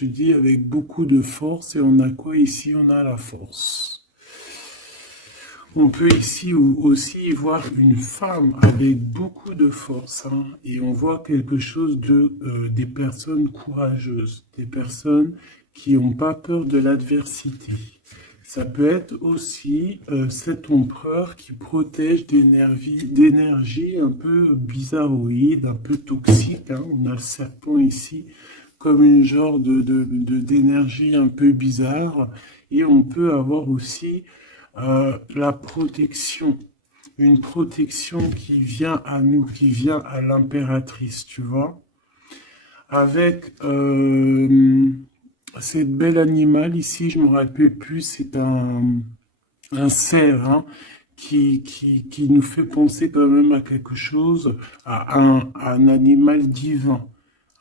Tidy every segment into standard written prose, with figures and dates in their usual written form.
Je dis avec beaucoup de force et on a quoi ici? On a la force. On peut ici aussi voir une femme avec beaucoup de force, hein, et on voit quelque chose des personnes courageuses, des personnes qui n'ont pas peur de l'adversité. Ça peut être aussi cet empereur qui protège d'énergie un peu bizarroïde, un peu toxique, hein. On a le serpent ici comme une genre d'énergie un peu bizarre. Et on peut avoir aussi la protection, une protection qui vient à nous, qui vient à l'impératrice, tu vois, avec cette belle animal ici, je me rappelle plus, c'est un cerf, hein, qui nous fait penser quand même à quelque chose, à un animal divin.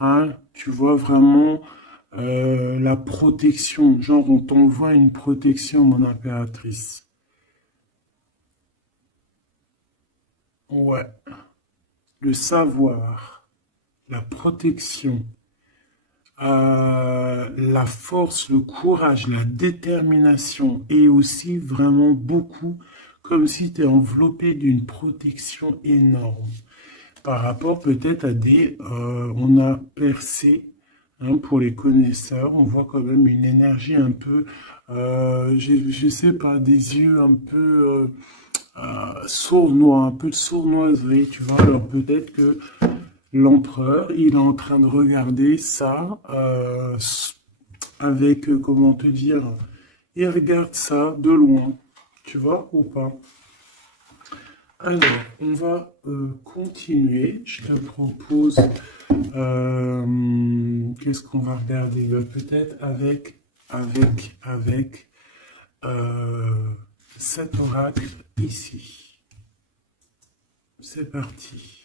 Hein, tu vois vraiment la protection, genre on t'envoie une protection, mon impératrice. Ouais, le savoir, la protection, la force, le courage, la détermination et aussi vraiment beaucoup comme si tu es enveloppé d'une protection énorme par rapport peut-être à on a percé, hein, pour les connaisseurs, on voit quand même une énergie un peu, je sais pas, des yeux un peu sournois, un peu de sournoiserie, tu vois. Alors peut-être que l'empereur, il est en train de regarder ça avec, comment te dire, il regarde ça de loin, tu vois, ou pas. Alors, on va continuer. Je te propose, qu'est-ce qu'on va regarder? Peut-être avec euh, cet oracle ici. C'est parti.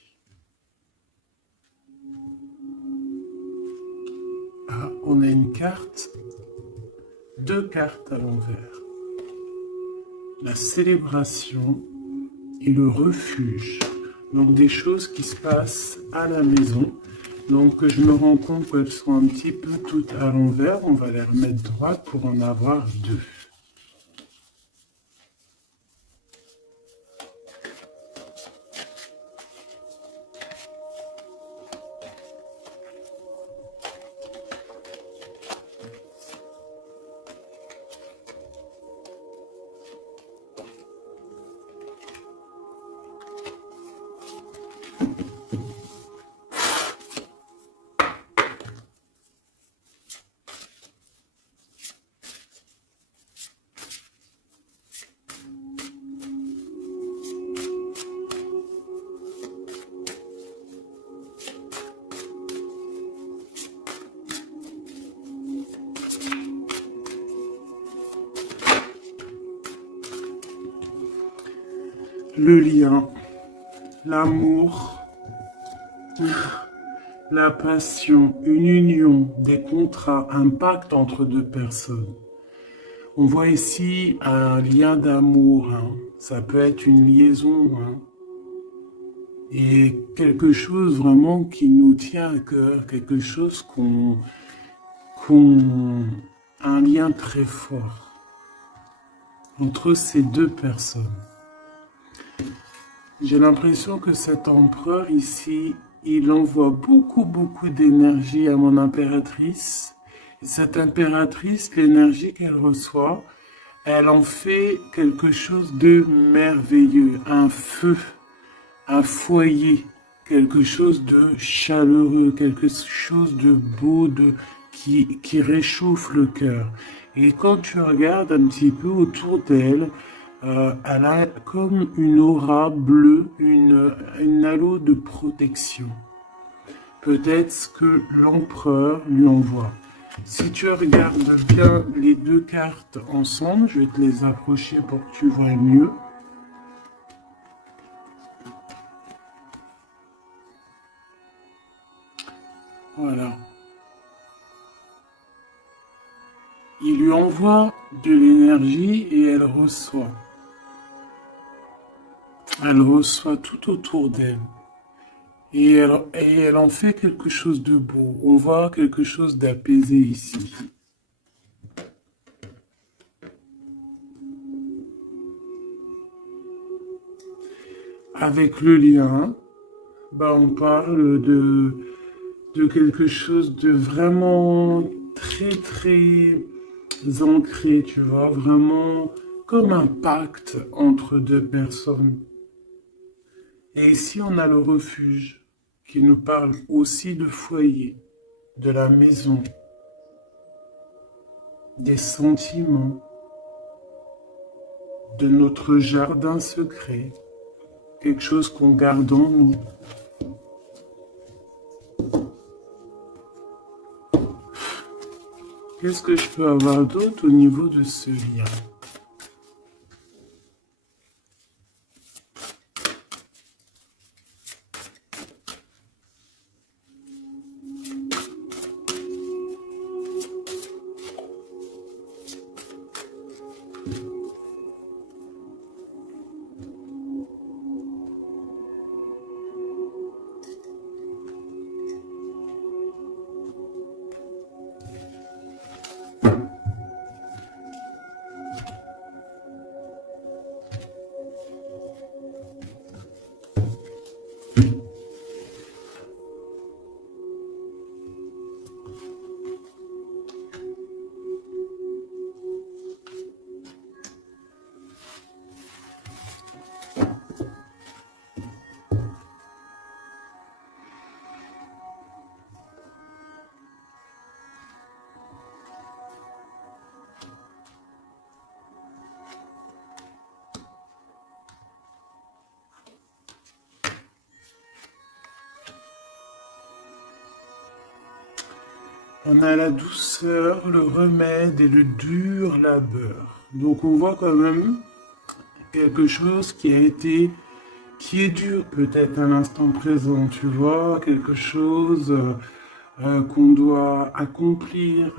Ah, on a une carte, deux cartes à l'envers. La célébration et le refuge. Donc des choses qui se passent à la maison. Donc je me rends compte qu'elles sont un petit peu toutes à l'envers. On va les remettre droites pour en avoir deux. Le lien, l'amour, la passion, une union, des contrats, un pacte entre deux personnes. On voit ici un lien d'amour, hein. Ça peut être une liaison, hein, et quelque chose vraiment qui nous tient à cœur, quelque chose qu'on, un lien très fort entre ces deux personnes. J'ai l'impression que cet empereur ici, il envoie beaucoup d'énergie à mon impératrice. Et cette impératrice, l'énergie qu'elle reçoit, elle en fait quelque chose de merveilleux, un feu, un foyer, quelque chose de chaleureux, quelque chose de beau, qui réchauffe le cœur. Et quand tu regardes un petit peu autour d'elle, elle a comme une aura bleue, une halo de protection. Peut-être ce que l'empereur lui envoie. Si tu regardes bien les deux cartes ensemble, je vais te les approcher pour que tu vois mieux. Voilà. Il lui envoie de l'énergie et elle reçoit. Elle reçoit tout autour d'elle. Et elle en fait quelque chose de beau. On voit quelque chose d'apaisé ici. Avec le lien, bah on parle de quelque chose de vraiment très très ancré, tu vois, vraiment comme un pacte entre deux personnes. Et ici, on a le refuge qui nous parle aussi de foyer, de la maison, des sentiments, de notre jardin secret, quelque chose qu'on garde en nous. Qu'est-ce que je peux avoir d'autre au niveau de ce lien? On a la douceur, le remède et le dur labeur. Donc on voit quand même quelque chose qui est dur peut-être à l'instant présent, tu vois, quelque chose qu'on doit accomplir.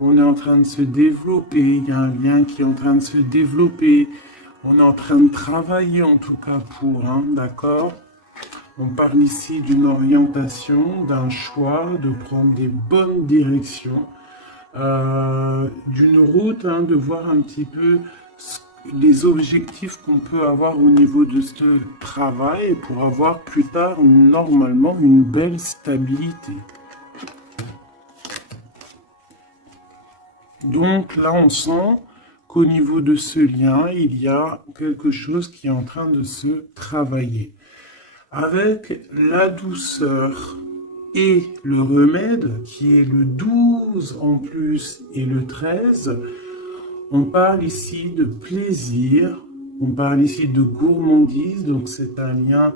On est en train de se développer, il y a un lien qui est en train de se développer. On est en train de travailler en tout cas pour, hein, d'accord? On parle ici d'une orientation, d'un choix, de prendre des bonnes directions, d'une route, hein, de voir un petit peu les objectifs qu'on peut avoir au niveau de ce travail pour avoir plus tard normalement une belle stabilité. Donc là, on sent qu'au niveau de ce lien, il y a quelque chose qui est en train de se travailler. Avec la douceur et le remède, qui est le 12 en plus et le 13, on parle ici de plaisir, on parle ici de gourmandise, donc c'est un lien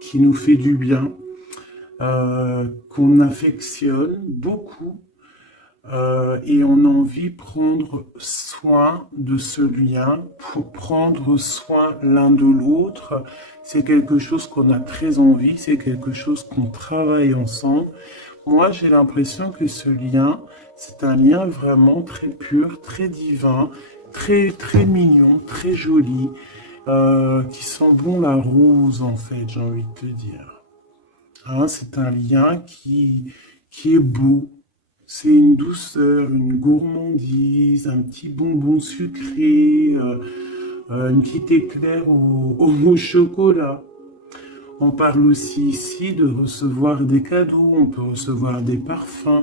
qui nous fait du bien, qu'on affectionne beaucoup. Et on a envie de prendre soin de ce lien, pour prendre soin l'un de l'autre. C'est quelque chose qu'on a très envie, c'est quelque chose qu'on travaille ensemble. Moi, j'ai l'impression que ce lien, c'est un lien vraiment très pur, très divin, très, très mignon, très joli, qui sent bon la rose, en fait, j'ai envie de te dire. Hein, c'est un lien qui est beau. C'est une douceur, une gourmandise, un petit bonbon sucré, une petite éclair au chocolat. On parle aussi ici de recevoir des cadeaux, on peut recevoir des parfums,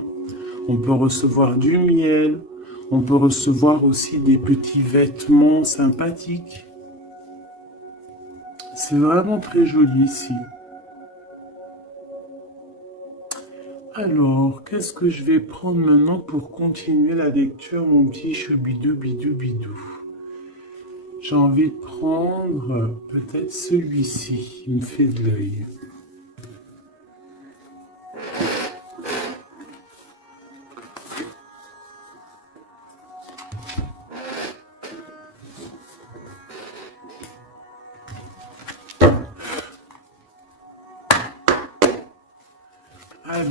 on peut recevoir du miel, on peut recevoir aussi des petits vêtements sympathiques. C'est vraiment très joli ici. Alors, qu'est-ce que je vais prendre maintenant pour continuer la lecture, mon petit choubidou bidou bidou? J'ai envie de prendre peut-être celui-ci, il me fait de l'œil. Allez.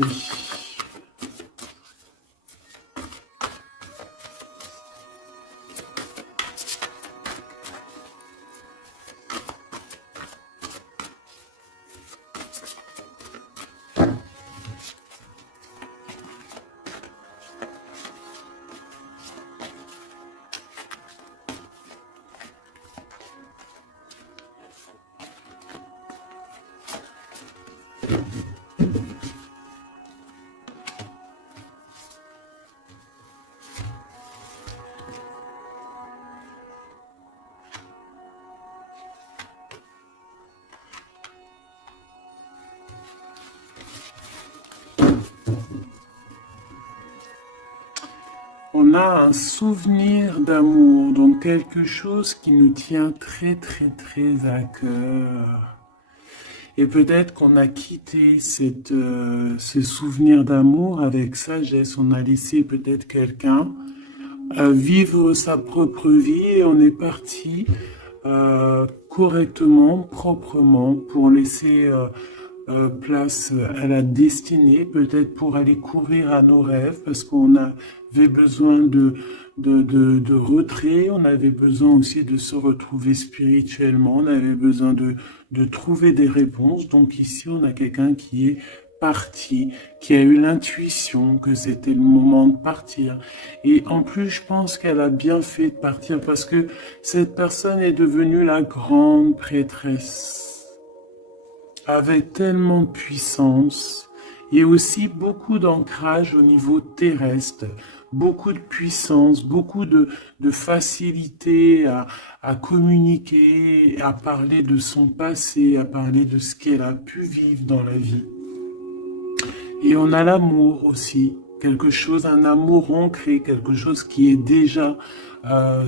On a un souvenir d'amour, donc quelque chose qui nous tient très très très à cœur. Et peut-être qu'on a quitté ce souvenir d'amour avec sagesse. On a laissé peut-être quelqu'un vivre sa propre vie et on est parti correctement, proprement, pour laisser place à la destinée, peut-être pour aller courir à nos rêves, parce qu'on avait besoin de retrait, on avait besoin aussi de se retrouver spirituellement, on avait besoin de trouver des réponses. Donc ici, on a quelqu'un qui est parti, qui a eu l'intuition que c'était le moment de partir. Et en plus, je pense qu'elle a bien fait de partir parce que cette personne est devenue la grande prêtresse, avec tellement de puissance et aussi beaucoup d'ancrage au niveau terrestre, beaucoup de puissance, beaucoup de facilité à communiquer, à parler de son passé, à parler de ce qu'elle a pu vivre dans la vie. Et on a l'amour aussi, quelque chose, un amour ancré, quelque chose qui est déjà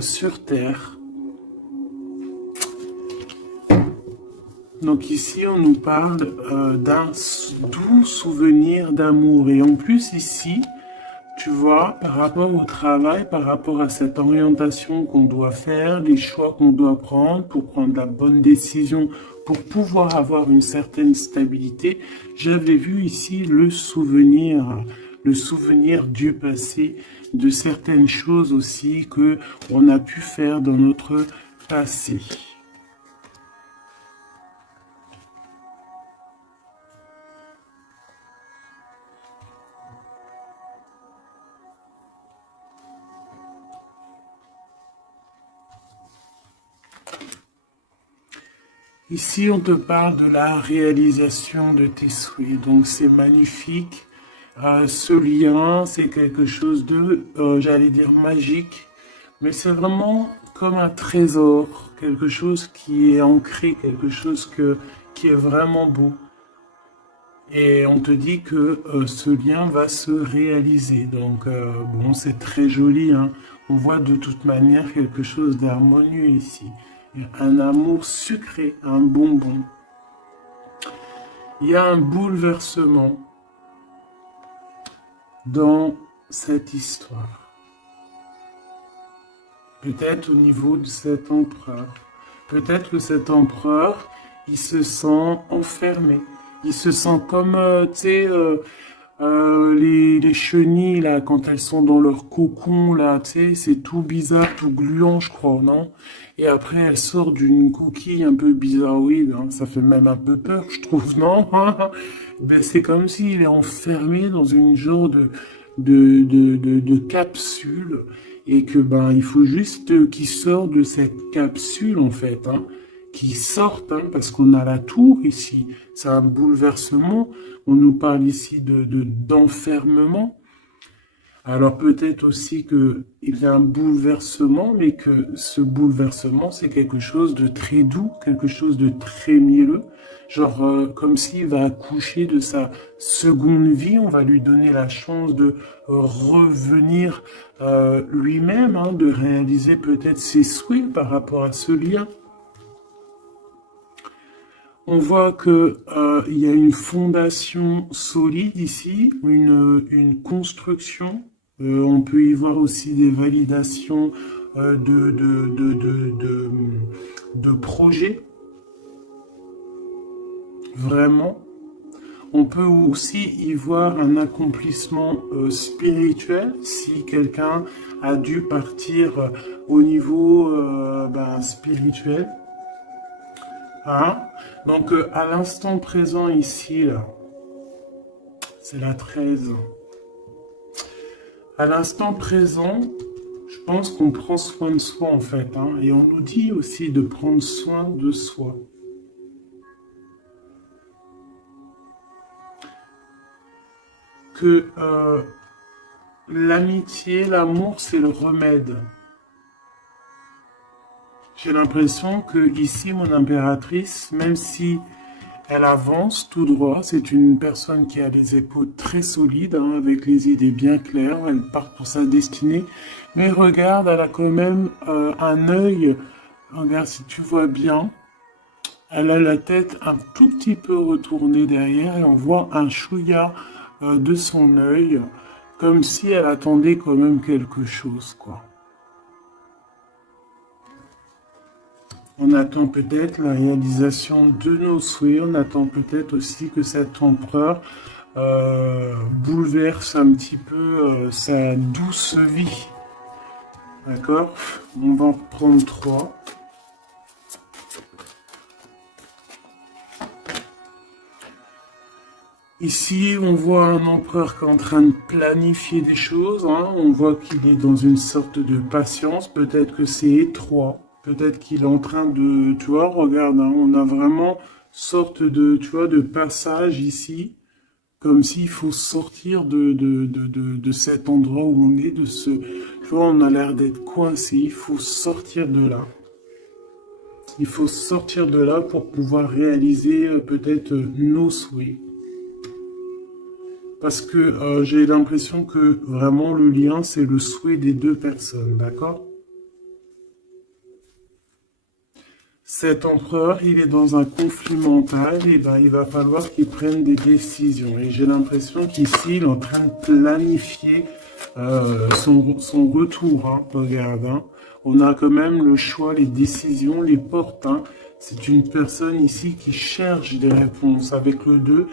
sur Terre. Donc ici, on nous parle d'un doux souvenir d'amour. Et en plus, ici, tu vois, par rapport au travail, par rapport à cette orientation qu'on doit faire, les choix qu'on doit prendre pour prendre la bonne décision, pour pouvoir avoir une certaine stabilité, j'avais vu ici le souvenir du passé, de certaines choses aussi que on a pu faire dans notre passé. Ici, on te parle de la réalisation de tes souhaits. Donc, c'est magnifique. Ce lien, c'est quelque chose de, j'allais dire, magique. Mais c'est vraiment comme un trésor. Quelque chose qui est ancré, quelque chose qui est vraiment beau. Et on te dit que ce lien va se réaliser. Donc, bon, c'est très joli, hein. On voit de toute manière quelque chose d'harmonieux ici. Un amour sucré, un bonbon. Il y a un bouleversement dans cette histoire. Peut-être au niveau de cet empereur. Peut-être que cet empereur, il se sent enfermé. Il se sent comme, tu sais, les chenilles, là, quand elles sont dans leur cocon, là, tu sais, c'est tout bizarre, tout gluant, je crois, non? Et après, elle sort d'une coquille un peu bizarroïde, hein. Ça fait même un peu peur, je trouve, non? Ben, c'est comme s'il est enfermé dans une genre de capsule, et que, ben, il faut juste qu'il sorte de cette capsule, en fait, hein. Qui sortent, hein, parce qu'on a la tour ici. C'est un bouleversement. On nous parle ici d'enfermement. Alors peut-être aussi qu'il y a un bouleversement, mais que ce bouleversement, c'est quelque chose de très doux, quelque chose de très mielleux. Genre comme s'il va accoucher de sa seconde vie, on va lui donner la chance de revenir lui-même, hein, de réaliser peut-être ses souhaits par rapport à ce lien. On voit que il y a une fondation solide ici, une construction. On peut y voir aussi des validations de projets. Vraiment. On peut aussi y voir un accomplissement spirituel si quelqu'un a dû partir au niveau spirituel. Hein? Donc, à l'instant présent ici, là, c'est la 13. À l'instant présent, je pense qu'on prend soin de soi, en fait. Hein, et on nous dit aussi de prendre soin de soi. que l'amitié, l'amour, c'est le remède. J'ai l'impression que ici, mon impératrice, même si elle avance tout droit, c'est une personne qui a les épaules très solides, hein, avec les idées bien claires, elle part pour sa destinée. Mais regarde, elle a quand même un œil, regarde si tu vois bien, elle a la tête un tout petit peu retournée derrière et on voit un chouïa de son œil, comme si elle attendait quand même quelque chose, quoi. On attend peut-être la réalisation de nos souhaits, on attend peut-être aussi que cet empereur bouleverse un petit peu sa douce vie. D'accord? On va en reprendre 3. Ici, on voit un empereur qui est en train de planifier des choses, hein. On voit qu'il est dans une sorte de patience. Peut-être que c'est étroit. Peut-être qu'il est en train de... Tu vois, regarde, hein, on a vraiment sorte de, tu vois, de passage ici. Comme s'il faut sortir de cet endroit où on est, de ce... Tu vois, on a l'air d'être coincé. Il faut sortir de là. Il faut sortir de là pour pouvoir réaliser peut-être nos souhaits. Parce que j'ai l'impression que vraiment le lien, c'est le souhait des deux personnes, d'accord? Cet empereur, il est dans un conflit mental, et ben il va falloir qu'il prenne des décisions. Et j'ai l'impression qu'ici, il est en train de planifier son retour, hein, regarde, hein. On a quand même le choix, les décisions, les portes, hein. C'est une personne ici qui cherche des réponses avec le 2,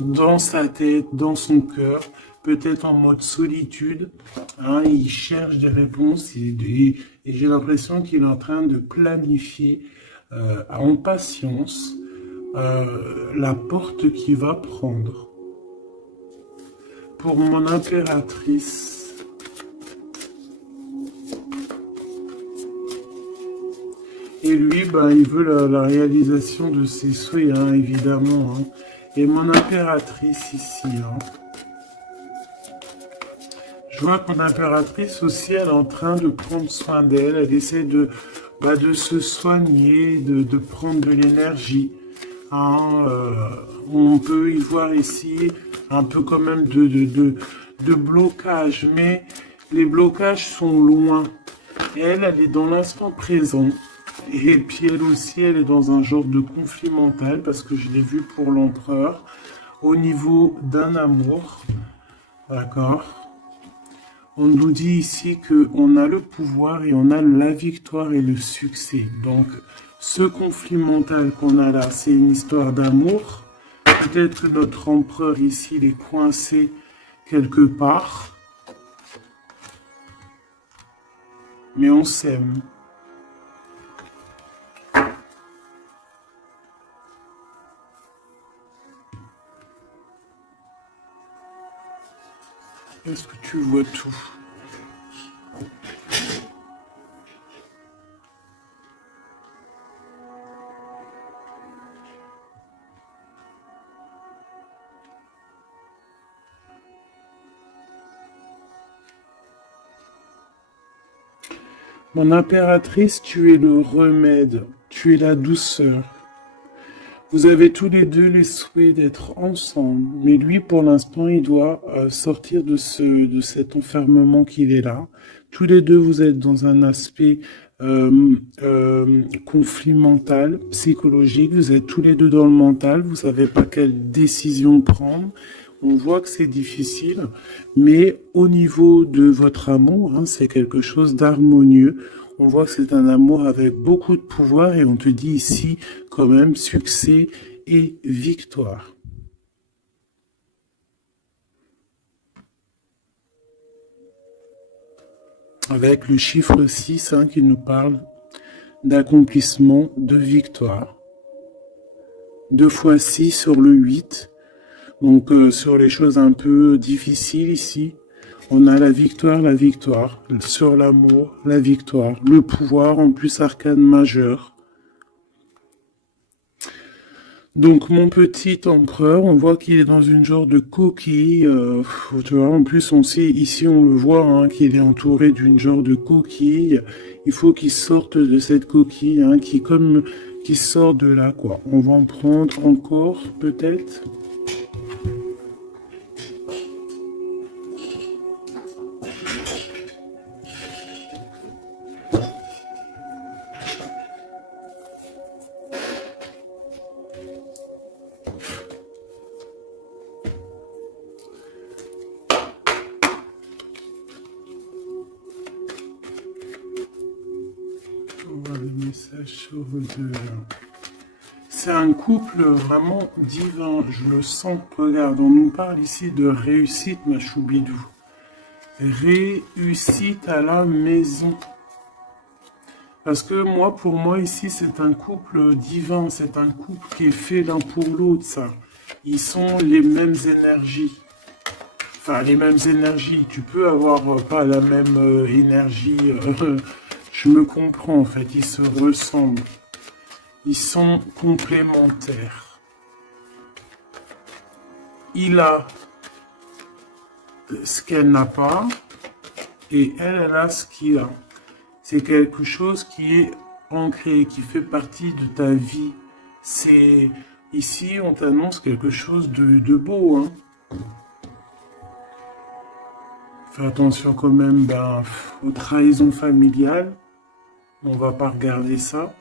dans sa tête, dans son cœur, peut-être en mode solitude, hein, il cherche des réponses et j'ai l'impression qu'il est en train de planifier en patience la porte qu'il va prendre. Pour mon impératrice, et lui, ben, il veut la réalisation de ses souhaits, hein, évidemment. Hein. Et mon impératrice ici, hein. Je vois que mon impératrice aussi, elle est en train de prendre soin d'elle. Elle essaie de se soigner, de prendre de l'énergie. Hein, on peut y voir ici un peu quand même de blocage. Mais les blocages sont loin. Elle est dans l'instant présent. Et puis elle aussi, elle est dans un genre de conflit mental parce que je l'ai vu pour l'empereur au niveau d'un amour. D'accord? On nous dit ici qu'on a le pouvoir et on a la victoire et le succès. Donc, ce conflit mental qu'on a là, c'est une histoire d'amour. Peut-être que notre empereur ici, il est coincé quelque part. Mais on s'aime. Est-ce que tu vois tout? Mon impératrice, tu es le remède, tu es la douceur. Vous avez tous les deux les souhaits d'être ensemble, mais lui, pour l'instant, il doit sortir de cet enfermement qu'il est là. Tous les deux, vous êtes dans un aspect conflit mental, psychologique. Vous êtes tous les deux dans le mental. Vous savez pas quelle décision prendre. On voit que c'est difficile, mais au niveau de votre amour, hein, c'est quelque chose d'harmonieux. On voit que c'est un amour avec beaucoup de pouvoir et on te dit ici quand même succès et victoire. Avec le chiffre 6 hein, qui nous parle d'accomplissement, de victoire. 2 fois 6 sur le 8. Donc sur les choses un peu difficiles ici, on a la victoire. Sur l'amour, la victoire. Le pouvoir, en plus arcane majeur. Donc mon petit empereur, on voit qu'il est dans une genre de coquille. Tu vois, en plus on sait, ici on le voit, hein, qu'il est entouré d'une genre de coquille. Il faut qu'il sorte de cette coquille, hein, qui sort de là, quoi. On va en prendre encore, peut-être. On va le message sur deux. C'est un couple vraiment divin, je le sens. Regarde, on nous parle ici de réussite, ma choubidou. Réussite à la maison. Parce que moi, pour moi, ici, c'est un couple divin. C'est un couple qui est fait l'un pour l'autre, ça. Ils sont les mêmes énergies. Enfin, les mêmes énergies. Tu peux avoir pas la même énergie. Je me comprends, en fait. Ils se ressemblent. Ils sont complémentaires. Il a ce qu'elle n'a pas et elle a ce qu'il a. C'est quelque chose qui est ancré, qui fait partie de ta vie. C'est ici, on t'annonce quelque chose de beau, hein. Fais attention quand même aux trahisons familiales. On va pas regarder ça.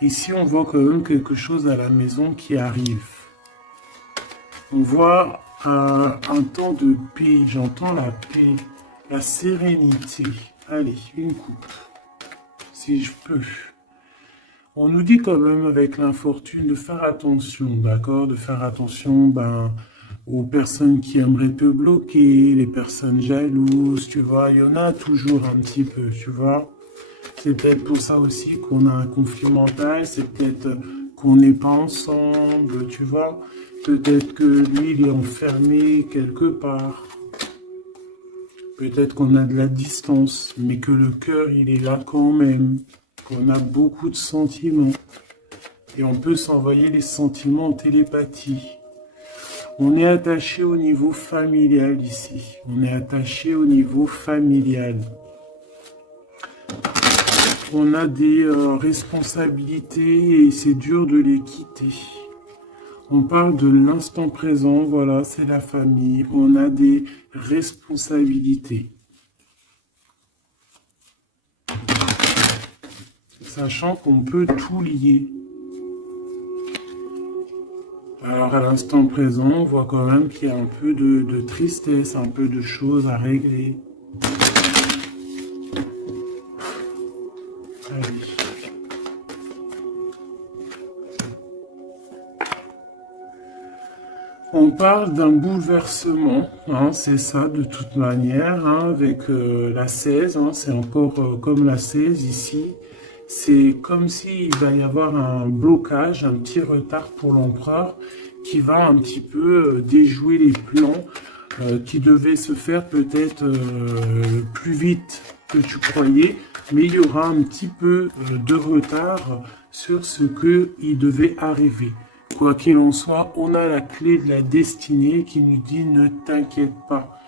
Ici, on voit quand même quelque chose à la maison qui arrive. On voit un temps de paix. J'entends la paix, la sérénité. Allez, une coupe, si je peux. On nous dit quand même avec l'infortune de faire attention, d'accord? De faire attention aux personnes qui aimeraient te bloquer, les personnes jalouses, tu vois. Il y en a toujours un petit peu, tu vois. C'est peut-être pour ça aussi qu'on a un conflit mental, c'est peut-être qu'on n'est pas ensemble, tu vois. Peut-être que lui, il est enfermé quelque part. Peut-être qu'on a de la distance, mais que le cœur, il est là quand même. Qu'on a beaucoup de sentiments. Et on peut s'envoyer les sentiments en télépathie. On est attaché au niveau familial ici. On est attaché au niveau familial. On a des responsabilités et c'est dur de les quitter. On parle de l'instant présent, voilà, c'est la famille. On a des responsabilités. Sachant qu'on peut tout lier. Alors à l'instant présent, on voit quand même qu'il y a un peu de tristesse, un peu de choses à régler. Allez. On parle d'un bouleversement, hein, c'est ça de toute manière, hein, avec la 16, hein, c'est encore comme la 16 ici. C'est comme s'il va y avoir un blocage, un petit retard pour l'empereur qui va un petit peu déjouer les plans qui devaient se faire peut-être plus vite que tu croyais, mais il y aura un petit peu de retard sur ce qu'il devait arriver. Quoi qu'il en soit, on a la clé de la destinée qui nous dit ne t'inquiète pas.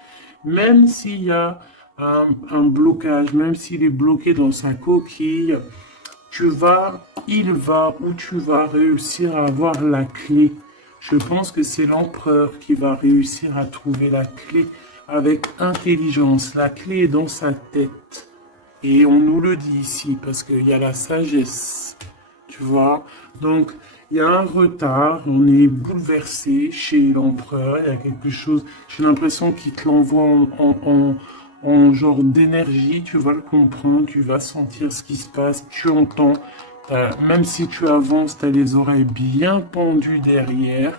Même s'il y a un blocage, même s'il est bloqué dans sa coquille, il va ou tu vas réussir à avoir la clé. Je pense que c'est l'empereur qui va réussir à trouver la clé avec intelligence. La clé est dans sa tête. Et on nous le dit ici parce qu'il y a la sagesse. Tu vois? Donc, il y a un retard, on est bouleversé chez l'empereur, il y a quelque chose, j'ai l'impression qu'il te l'envoie en genre d'énergie, tu vas le comprendre, tu vas sentir ce qui se passe, tu entends, même si tu avances, tu as les oreilles bien pendues derrière,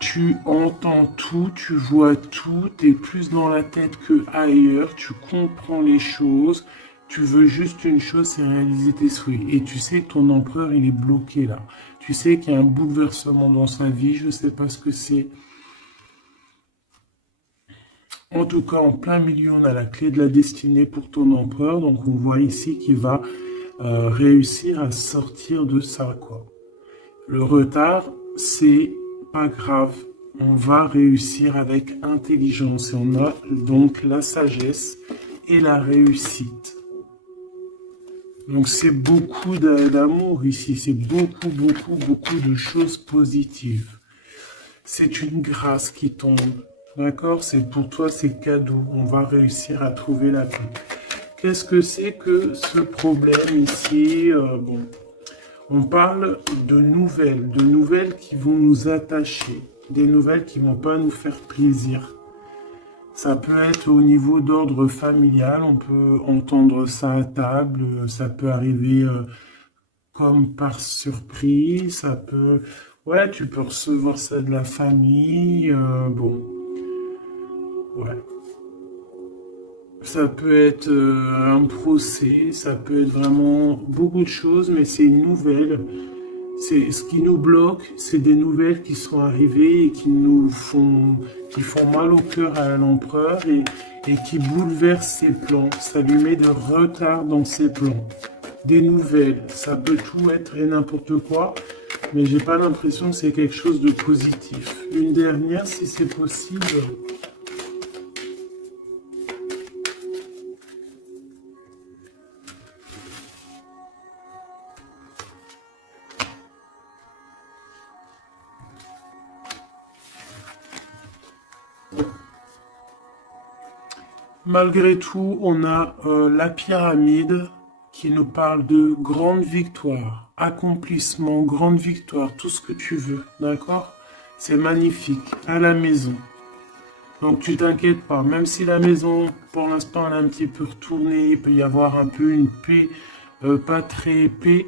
tu entends tout, tu vois tout, tu es plus dans la tête que ailleurs, tu comprends les choses, tu veux juste une chose, c'est réaliser tes souhaits. Et tu sais que ton empereur, il est bloqué là. Tu sais qu'il y a un bouleversement dans sa vie, je ne sais pas ce que c'est. En tout cas, en plein milieu, on a la clé de la destinée pour ton empereur. Donc, on voit ici qu'il va réussir à sortir de ça, quoi. Le retard, c'est pas grave. On va réussir avec intelligence et on a donc la sagesse et la réussite. Donc c'est beaucoup d'amour ici, c'est beaucoup, beaucoup, beaucoup de choses positives. C'est une grâce qui tombe, d'accord? C'est pour toi, c'est cadeau. On va réussir à trouver la paix. Qu'est-ce que c'est que ce problème ici? Bon, on parle de nouvelles qui vont nous attacher, des nouvelles qui vont pas nous faire plaisir. Ça peut être au niveau d'ordre familial, on peut entendre ça à table, ça peut arriver comme par surprise, ça peut... Ouais, tu peux recevoir ça de la famille, bon, ouais. Ça peut être un procès, ça peut être vraiment beaucoup de choses, mais c'est une nouvelle. C'est ce qui nous bloque, c'est des nouvelles qui sont arrivées et qui font mal au cœur à l'empereur et qui bouleversent ses plans. Ça lui met de retard dans ses plans. Des nouvelles, ça peut tout être et n'importe quoi, mais j'ai pas l'impression que c'est quelque chose de positif. Une dernière, si c'est possible. Malgré tout, on a la pyramide qui nous parle de grande victoire, accomplissement, grande victoire, tout ce que tu veux, d'accord? C'est magnifique, à la maison. Donc tu t'inquiètes pas, même si la maison, pour l'instant, elle est un petit peu retournée, il peut y avoir un peu une paix, pas très paix.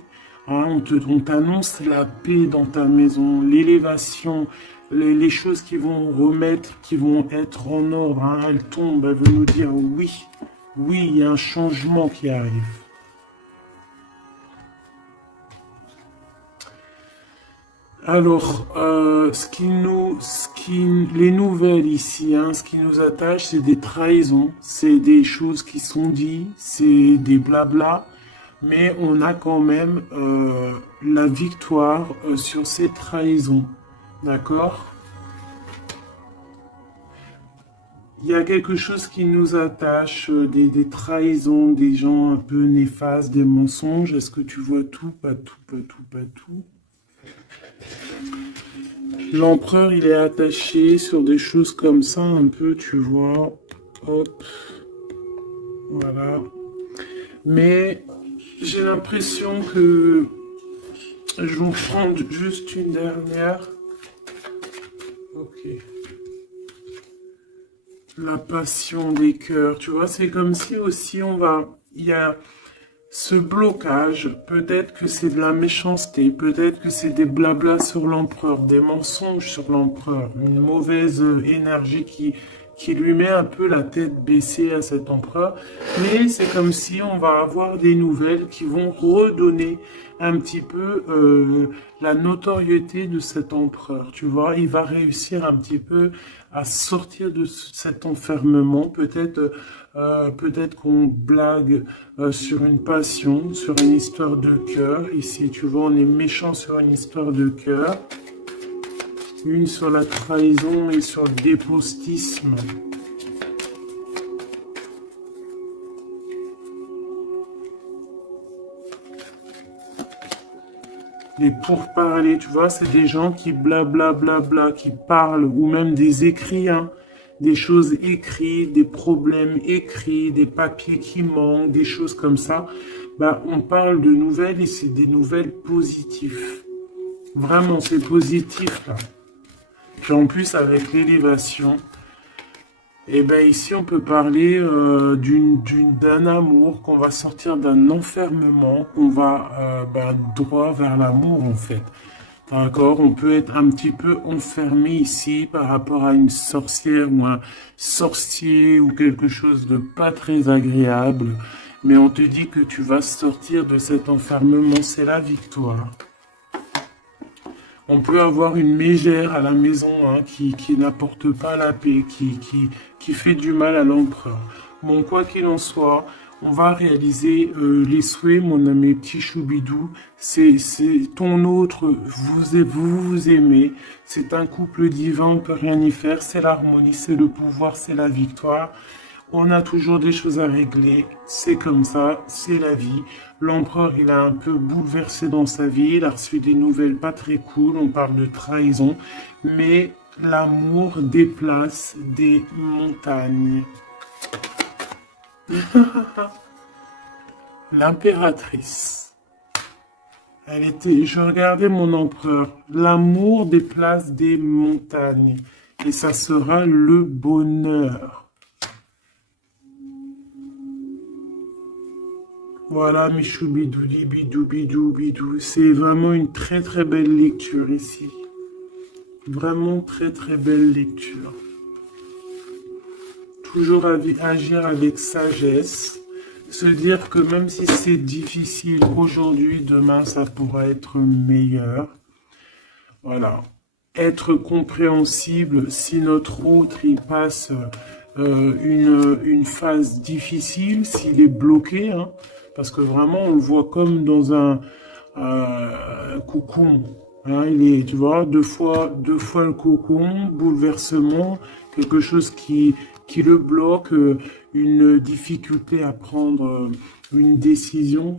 Hein, on t'annonce la paix dans ta maison, l'élévation, les choses qui vont remettre, qui vont être en ordre. Hein, elles tombent, elles veulent nous dire oui, oui, il y a un changement qui arrive. Alors, les nouvelles ici, hein, ce qui nous attache, c'est des trahisons, c'est des choses qui sont dites, c'est des blabla, mais on a quand même la victoire sur ces trahisons, d'accord? Il y a quelque chose qui nous attache, des trahisons, des gens un peu néfastes, des mensonges. Est-ce que tu vois tout, pas tout, pas tout, pas tout? L'empereur, il est attaché sur des choses comme ça, un peu, tu vois. Hop. Voilà. Mais j'ai l'impression que je vais prendre juste une dernière. Ok. La passion des cœurs, tu vois, c'est comme si aussi il y a ce blocage, peut-être que c'est de la méchanceté, peut-être que c'est des blablas sur l'empereur, des mensonges sur l'empereur, une mauvaise énergie qui lui met un peu la tête baissée à cet empereur. Mais c'est comme si on va avoir des nouvelles qui vont redonner un petit peu la notoriété de cet empereur. Tu vois, il va réussir un petit peu à sortir de cet enfermement. Peut-être qu'on blague sur une passion, sur une histoire de cœur. Ici, tu vois, on est méchant sur une histoire de cœur. Une sur la trahison et sur le dépostisme. Les pourparlers, tu vois, c'est des gens qui blablabla, qui parlent, ou même des écrits, hein, des choses écrites, des problèmes écrits, des papiers qui manquent, des choses comme ça. Bah, on parle de nouvelles et c'est des nouvelles positives. Vraiment, c'est positif, là. Puis en plus, avec l'élévation, et ben ici, on peut parler d'un amour, qu'on va sortir d'un enfermement, qu'on va droit vers l'amour, en fait. D'accord? On peut être un petit peu enfermé ici par rapport à une sorcière ou un sorcier ou quelque chose de pas très agréable. Mais on te dit que tu vas sortir de cet enfermement, c'est la victoire. On peut avoir une mégère à la maison hein, qui n'apporte pas la paix, qui fait du mal à l'empereur. Bon, quoi qu'il en soit, On va réaliser les souhaits, mon ami petit Choubidou. C'est ton autre, vous aimez. C'est un couple divin, on ne peut rien y faire. C'est l'harmonie, c'est le pouvoir, c'est la victoire. On a toujours des choses à régler. C'est comme ça, c'est la vie. L'empereur, il a un peu bouleversé dans sa vie. Il a reçu des nouvelles pas très cool. On parle de trahison. Mais l'amour déplace des montagnes. L'impératrice. Elle était, je regardais mon empereur. L'amour déplace des montagnes. Et ça sera le bonheur. Voilà, mes choubidoudi, bidou, bidou, bidou. C'est vraiment une très très belle lecture ici. Vraiment très très belle lecture. Toujours agir avec sagesse. Se dire que même si c'est difficile aujourd'hui, demain ça pourra être meilleur. Voilà. Être compréhensible si notre autre il passe une phase difficile, s'il est bloqué, hein, parce que vraiment on le voit comme dans un cocon. Hein, il est, tu vois, deux fois le cocon, bouleversement, quelque chose qui le bloque, une difficulté à prendre une décision.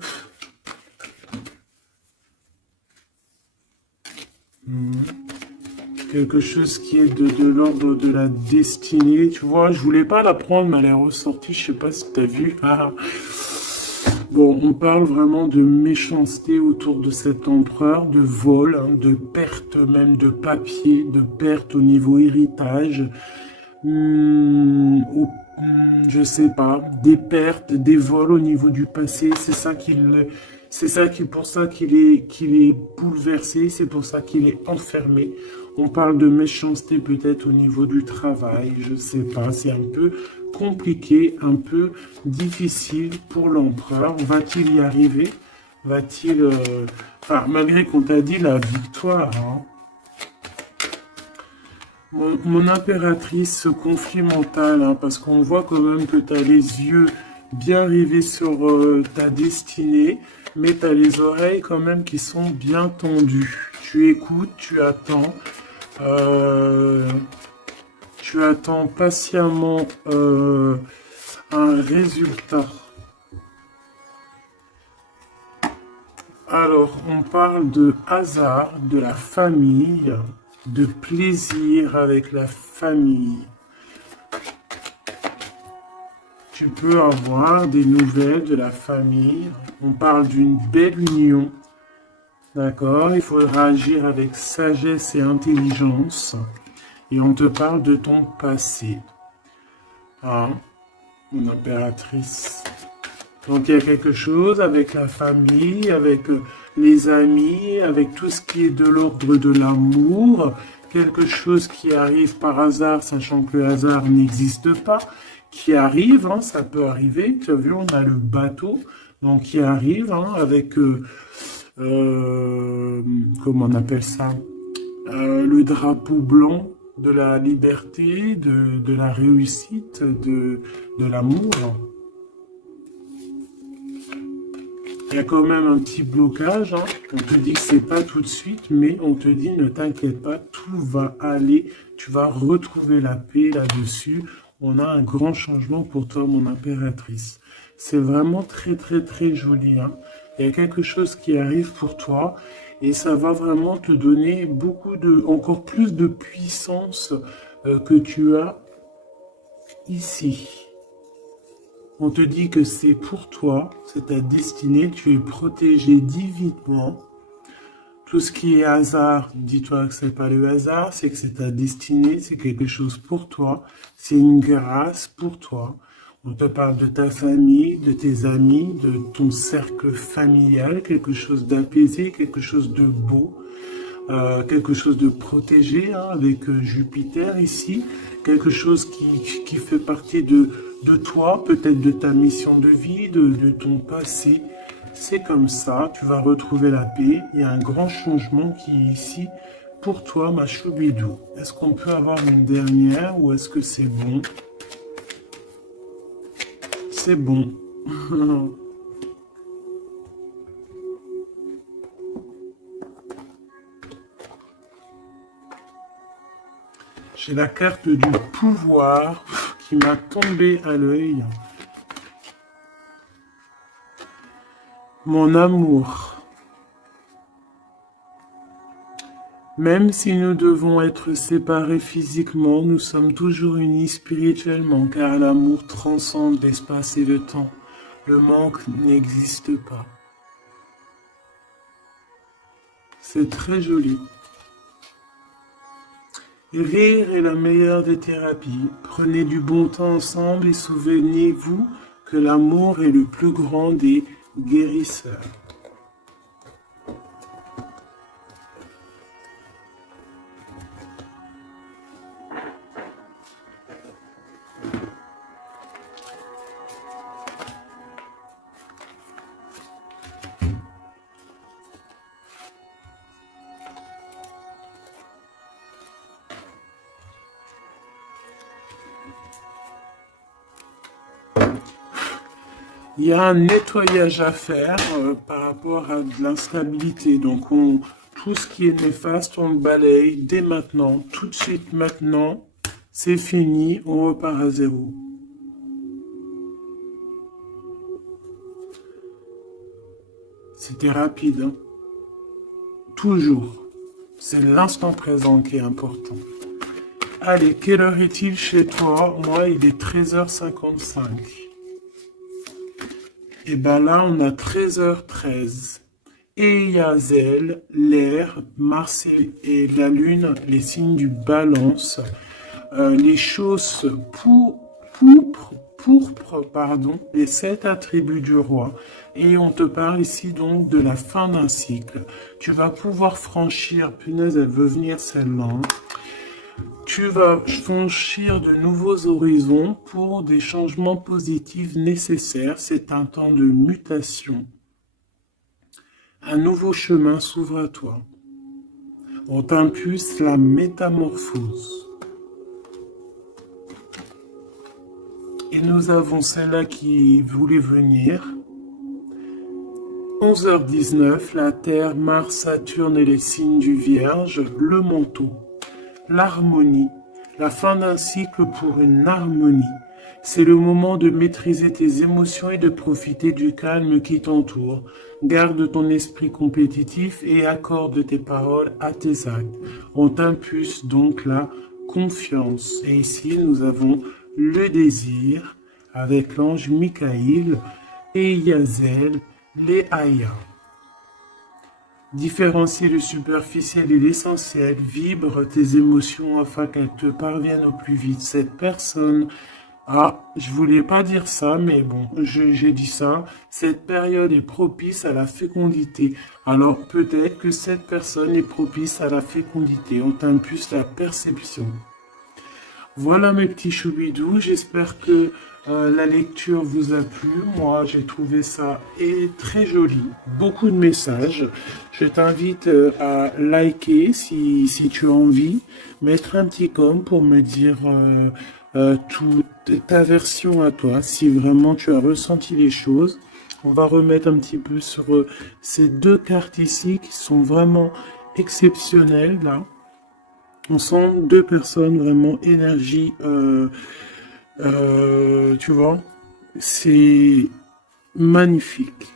Quelque chose qui est de l'ordre de la destinée, tu vois. Je voulais pas la prendre, mais elle est ressortie, je sais pas si tu as vu. Ah. Bon, on parle vraiment de méchanceté autour de cet empereur, de vol, hein, de perte même de papier, de perte au niveau héritage. Je sais pas, des pertes, des vols au niveau du passé, c'est pour ça qu'il est bouleversé, c'est pour ça qu'il est enfermé. On parle de méchanceté peut-être au niveau du travail, je sais pas, c'est un peu compliqué, un peu difficile pour l'empereur. Va-t-il y arriver? Va-t-il, enfin, malgré qu'on t'a dit la victoire, hein. Mon impératrice, ce conflit mental, hein, parce qu'on voit quand même que tu as les yeux bien rivés sur ta destinée, mais tu as les oreilles quand même qui sont bien tendues. Tu écoutes, tu attends patiemment un résultat. Alors, on parle de hasard, de la famille, de plaisir avec la famille. Tu peux avoir des nouvelles de la famille. On parle d'une belle union. D'accord? Il faudra agir avec sagesse et intelligence. Et on te parle de ton passé. Hein? Mon impératrice. Donc il y a quelque chose avec la famille, avec les amis, avec tout ce qui est de l'ordre de l'amour, quelque chose qui arrive par hasard, sachant que le hasard n'existe pas, qui arrive, hein, ça peut arriver. Tu as vu, on a le bateau, donc qui arrive hein, avec, comment on appelle ça, le drapeau blanc de la liberté, de la réussite, de l'amour. Il y a quand même un petit blocage, hein. On te dit que c'est pas tout de suite, mais on te dit ne t'inquiète pas, tout va aller, tu vas retrouver la paix là-dessus. On a un grand changement pour toi, mon impératrice. C'est vraiment très très très joli, hein. Il y a quelque chose qui arrive pour toi et ça va vraiment te donner encore plus de puissance que tu as ici. On te dit que c'est pour toi, c'est ta destinée, tu es protégé divinement. Tout ce qui est hasard, dis-toi que c'est pas le hasard, c'est que c'est ta destinée, c'est quelque chose pour toi, c'est une grâce pour toi. On te parle de ta famille, de tes amis, de ton cercle familial, quelque chose d'apaisé, quelque chose de beau. Quelque chose de protégé hein, avec Jupiter ici, quelque chose qui fait partie de toi, peut-être de ta mission de vie, de ton passé. C'est comme ça, tu vas retrouver la paix. Il y a un grand changement qui est ici pour toi, ma choubidou. Est-ce qu'on peut avoir une dernière ou est-ce que c'est bon? C'est bon. J'ai la carte du pouvoir qui m'a tombé à l'œil. Mon amour. Même si nous devons être séparés physiquement, nous sommes toujours unis spirituellement, car l'amour transcende l'espace et le temps. Le manque n'existe pas. C'est très joli. Rire est la meilleure des thérapies. Prenez du bon temps ensemble et souvenez-vous que l'amour est le plus grand des guérisseurs. Il y a un nettoyage à faire par rapport à de l'instabilité. Donc, tout ce qui est néfaste, on le balaye dès maintenant, tout de suite maintenant. C'est fini, on repart à zéro. C'était rapide, hein? Toujours. C'est l'instant présent qui est important. Allez, quelle heure est-il chez toi? Moi, il est 13h55. Et ben là, on a 13h13. Et Yazel, l'air, Mars et la Lune, les signes du balance, les choses pourpres, les 7 attributs du roi. Et on te parle ici donc de la fin d'un cycle. Tu vas pouvoir franchir, punaise, elle veut venir celle-là. Tu vas franchir de nouveaux horizons pour des changements positifs nécessaires. C'est un temps de mutation. Un nouveau chemin s'ouvre à toi. On t'impulse la métamorphose. Et nous avons celle-là qui voulait venir. 11h19, la Terre, Mars, Saturne et les signes du Vierge, le manteau. L'harmonie, la fin d'un cycle pour une harmonie. C'est le moment de maîtriser tes émotions et de profiter du calme qui t'entoure. Garde ton esprit compétitif et accorde tes paroles à tes actes. On t'impulse donc la confiance. Et ici, nous avons le désir avec l'ange Michael et Yazel, les Aya. Différencier le superficiel et l'essentiel, vibre tes émotions afin qu'elles te parviennent au plus vite. Cette personne, je voulais pas dire ça, mais bon, j'ai dit ça. Cette période est propice à la fécondité. Alors peut-être que cette personne est propice à la fécondité. On t'impulse la perception. Voilà mes petits choubidous, j'espère que la lecture vous a plu. Moi, j'ai trouvé ça très joli. Beaucoup de messages. Je t'invite à liker si tu as envie. Mettre un petit com pour me dire toute ta version à toi. Si vraiment tu as ressenti les choses. On va remettre un petit peu sur ces deux cartes ici qui sont vraiment exceptionnelles là. On sent deux personnes vraiment énergie, tu vois, c'est magnifique.